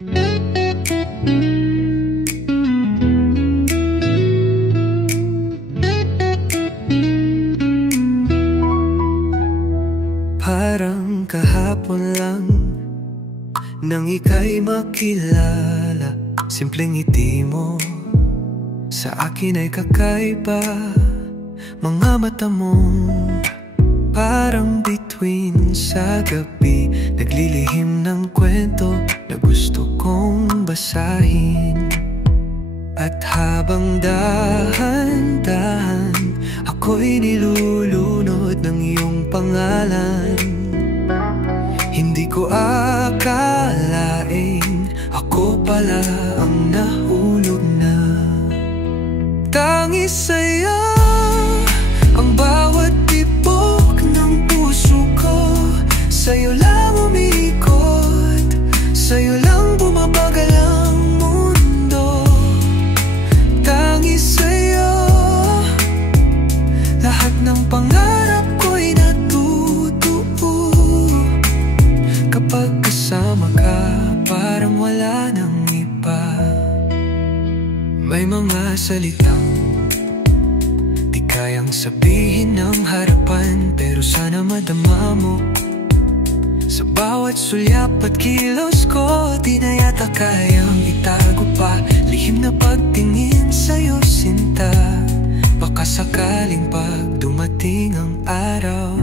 Parang kahapon lang nang ika'y makilala, simpleng ngiti mo sa akin ay kakaiba. Mga mata mong parang bituin sa gabi, naglilihim ng kwento na gusto kong basahin. At habang dahan-dahan ako'y nilulunod ng iyong pangalan, hindi ko akalaing ako pala ang nahulog na. Tangis sa'yo ang bawat tibok ng puso ko, sa'yo lang umiikot, sa'yo lang bumabagal ang mundo. Tangis sa'yo lahat ng pangarap ko'y natutuo. Kapag kasama ka, parang wala nang iba. May mga salitang di kayang sabihin ng harapan, pero sana madama mo. Sa bawat sulyap at kilos ko, di na yata kayang itago pa. Lihim na pagtingin sa'yo, sinta, baka sakaling pag dumating ang araw,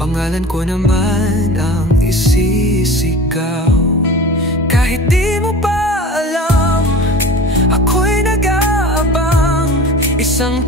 pangalan ko naman ang isisigaw. Kahit di mo pa alam, ako'y nag-aabang, isang